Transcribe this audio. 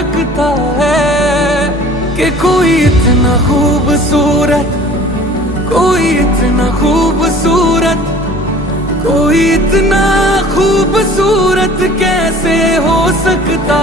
सकता है कि कोई इतना खूबसूरत, कोई इतना खूबसूरत, कोई इतना खूबसूरत कैसे हो सकता